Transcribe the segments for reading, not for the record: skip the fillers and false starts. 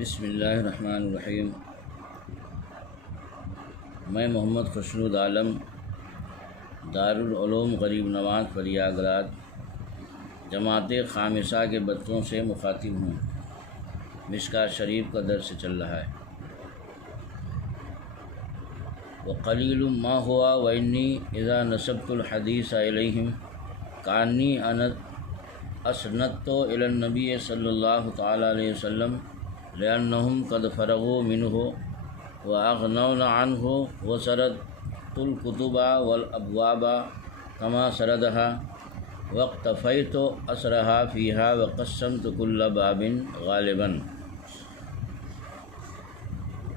بسم اللہ الرحمن الرحیم۔ میں محمد خسرود عالم دارالعلوم غریب نواز پریاگ راج جماعت خامسہ کے بچوں سے مخاطب ہوں۔ مشکوٰۃ شریف کا درس چل رہا ہے۔ وقلیل ما ہوا وانی اذا نسبت الحدیث الیہم کانی اسندت الی النبی صلی اللہ تعالی علیہ وسلم لأنہم قد فرغوا منہ واغنون عنہ وسردت الکتب والابواب کما سردها واقتفیت اثرها فیہا وقسمت کل باب غالبا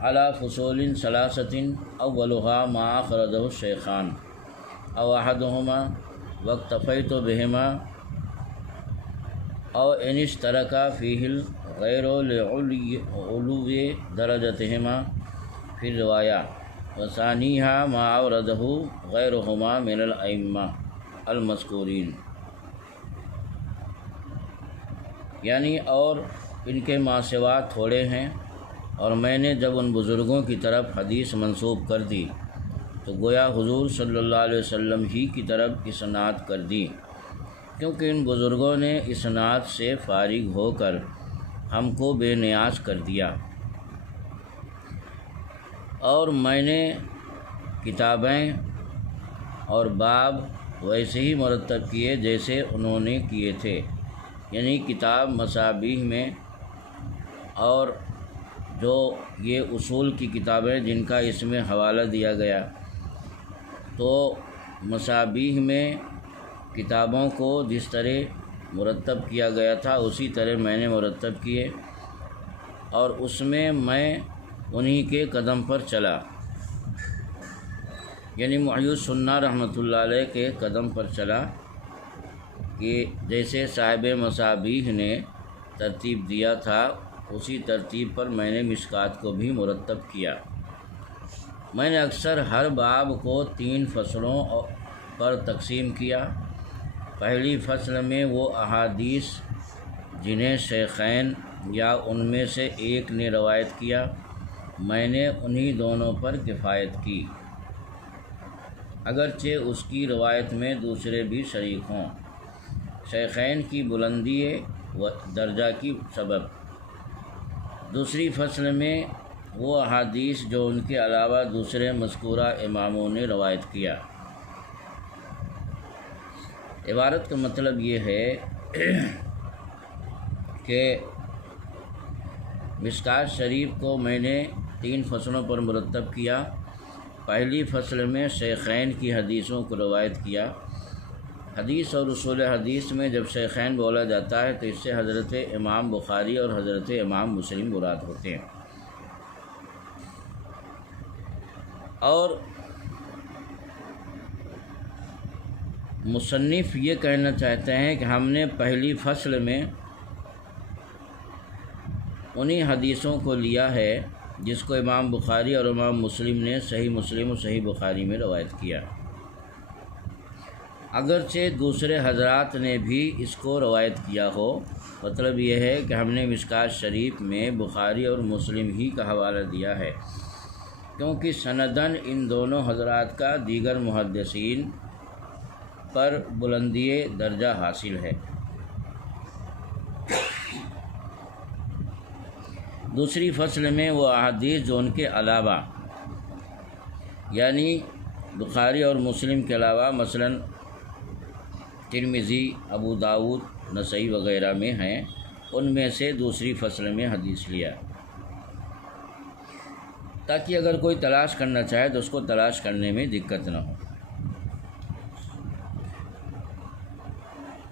على فصول ثلاثة اولها ما اخرجه الشیخان او احدهما واقتفیت بهما او ان اشترک فیہ الغیر لعلو درجتهما فی الرواية وثانیها ما اورده غیرهما من الائمہ المذکورین، یعنی اور ان کے ماسوا تھوڑے ہیں، اور میں نے جب ان بزرگوں کی طرف حدیث منسوب کر دی تو گویا حضور صلی اللہ علیہ وسلم ہی کی طرف اسناد کر دی، کیونکہ ان بزرگوں نے اسناد سے فارغ ہو کر ہم کو بے نیاز کر دیا، اور میں نے کتابیں اور باب ویسے ہی مرتب کیے جیسے انہوں نے کیے تھے، یعنی کتاب مصابیح میں، اور جو یہ اصول کی کتابیں جن کا اس میں حوالہ دیا گیا، تو مصابیح میں کتابوں کو جس طرح مرتب کیا گیا تھا اسی طرح میں نے مرتب کیے، اور اس میں انہی کے قدم پر چلا، یعنی محی السنہ رحمۃ اللہ علیہ کے قدم پر چلا، کہ جیسے صاحب مصابیح نے ترتیب دیا تھا اسی ترتیب پر میں نے مشکوٰۃ کو بھی مرتب کیا۔ میں نے اکثر ہر باب کو 3 فصلوں پر تقسیم کیا۔ پہلی فصل میں وہ احادیث جنہیں شیخین یا ان میں سے ایک نے روایت کیا، میں نے انہی دونوں پر کفایت کی، اگرچہ اس کی روایت میں دوسرے بھی شریک ہوں، شیخین کی بلندی و درجہ کی سبب۔ دوسری فصل میں وہ احادیث جو ان کے علاوہ دوسرے مذکورہ اماموں نے روایت کیا۔ عبارت کا مطلب یہ ہے کہ مشکوٰۃ شریف کو میں نے 3 فصلوں پر مرتب کیا۔ پہلی فصل میں شیخین کی حدیثوں کو روایت کیا۔ حدیث اور اصول حدیث میں جب شیخین بولا جاتا ہے تو اس سے حضرت امام بخاری اور حضرت امام مسلم مراد ہوتے ہیں، اور مصنف یہ کہنا چاہتے ہیں کہ ہم نے پہلی فصل میں انہی حدیثوں کو لیا ہے جس کو امام بخاری اور امام مسلم نے صحیح مسلم و صحیح بخاری میں روایت کیا، اگرچہ دوسرے حضرات نے بھی اس کو روایت کیا ہو۔ مطلب یہ ہے کہ ہم نے مشکوٰۃ شریف میں بخاری اور مسلم ہی کا حوالہ دیا ہے، کیونکہ سنداً ان دونوں حضرات کا دیگر محدثین پر بلندی درجہ حاصل ہے۔ دوسری فصل میں وہ احادیث جو ان کے علاوہ، یعنی بخاری اور مسلم کے علاوہ مثلاً ترمذی، ابو داؤد، نسائی وغیرہ میں ہیں، ان میں سے دوسری فصل میں حدیث لیا، تاکہ اگر کوئی تلاش کرنا چاہے تو اس کو تلاش کرنے میں دقت نہ ہو۔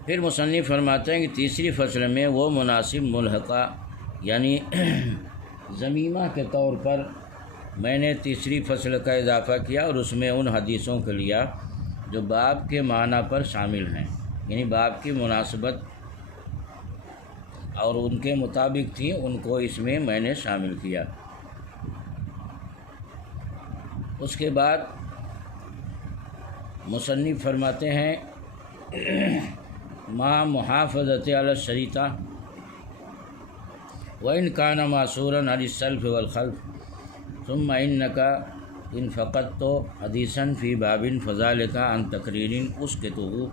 پھر مصنف فرماتے ہیں کہ تیسری فصل میں وہ مناسب ملحقہ، یعنی ضمیمہ کے طور پر میں نے تیسری فصل کا اضافہ کیا، اور اس میں ان حدیثوں کو لیا جو باب کے معنی پر شامل ہیں، یعنی باب کی مناسبت اور ان کے مطابق تھیں، ان کو اس میں نے شامل کیا۔ اس کے بعد مصنف فرماتے ہیں ما محافظت علی الشریطہ، وإن كان معصورا عن السلف والخلف ثم إنك إن فقدت حديثا في باب فذلك عن تقرير أسقطه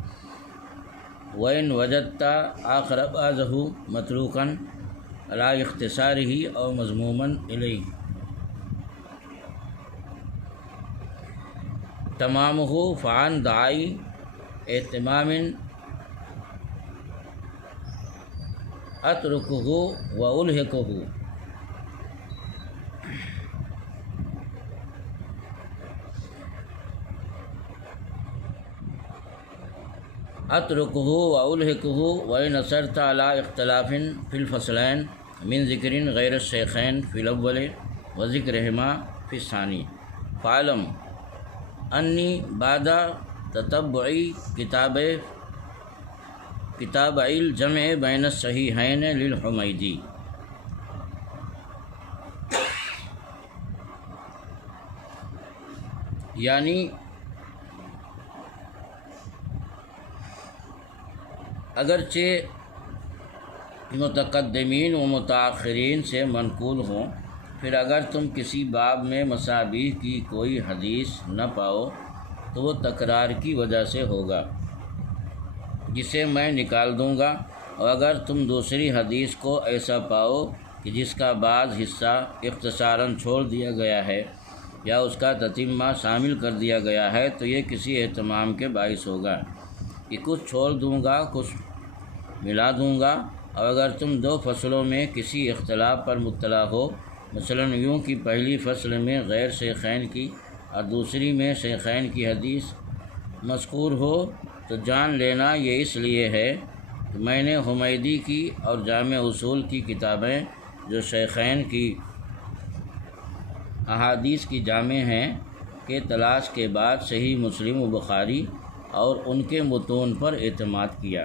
وإن وجدت آخر بعضه متروكا على اختصاره أو مذموما إليه تمامه فعن داعي اهتمام أتركه وألحقه وإن أصرت على اختلاف في الفصلين من ذكر غير الشيخين في الأول وذكرهما في الثاني فاعلم أني بعد تتبع کتاب الجمع بین الصحیحین للحمیدی یعنی اگرچہ متقدمین و متاخرین سے منقول ہوں، پھر اگر تم کسی باب میں مصابیح کی کوئی حدیث نہ پاؤ تو وہ تکرار کی وجہ سے ہوگا، جسے میں نکال دوں گا، اور اگر تم دوسری حدیث کو ایسا پاؤ کہ جس کا بعض حصہ اختصاراً چھوڑ دیا گیا ہے یا اس کا تتمہ شامل کر دیا گیا ہے تو یہ کسی اہتمام کے باعث ہوگا کہ کچھ چھوڑ دوں گا کچھ ملا دوں گا، اور اگر تم دو فصلوں میں کسی اختلاف پر مطلع ہو، مثلاً یوں کہ پہلی فصل میں غیر شیخین کی اور دوسری میں شیخین کی حدیث مذکور ہو، تو جان لینا یہ اس لیے ہے کہ میں نے حمیدی کی اور جامع اصول کی کتابیں جو شیخین کی احادیث کی جامع ہیں کے تلاش کے بعد صحیح مسلم و بخاری اور ان کے متون پر اعتماد کیا۔